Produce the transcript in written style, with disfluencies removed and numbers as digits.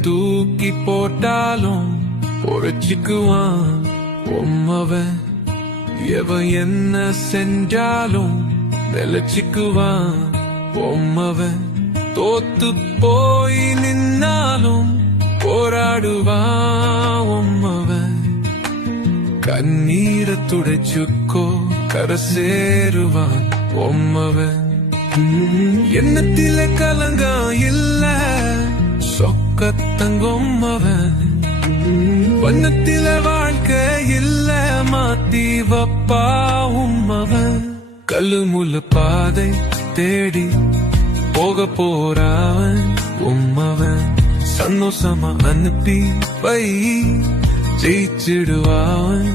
தூக்கி போட்டாலும் பொழைச்சுக்குவான் உம்மவன். எவன் என்ன செஞ்சாலும் நிலச்சிக்குவான் உம்மவன். தோத்து போய் நின்னாலும் போராடுவான் உம்மவன். கண்ணீரை துடைச்சுக்கோ கரை சேருவான் உம்மவன். எண்ணத்தில கலங்கா இல்ல சொக்கத்தங்கொம்மவன். வண்ணத்தில வாழ்க்கை இல்ல மாத்தி வப்பா உம்மவன். கல்லு முள்ளு பாதை தேடி போக போறாவன் உம்மவன். சந்தோஷமா அனுப்பி வை ஜெயிச்சிடுவான்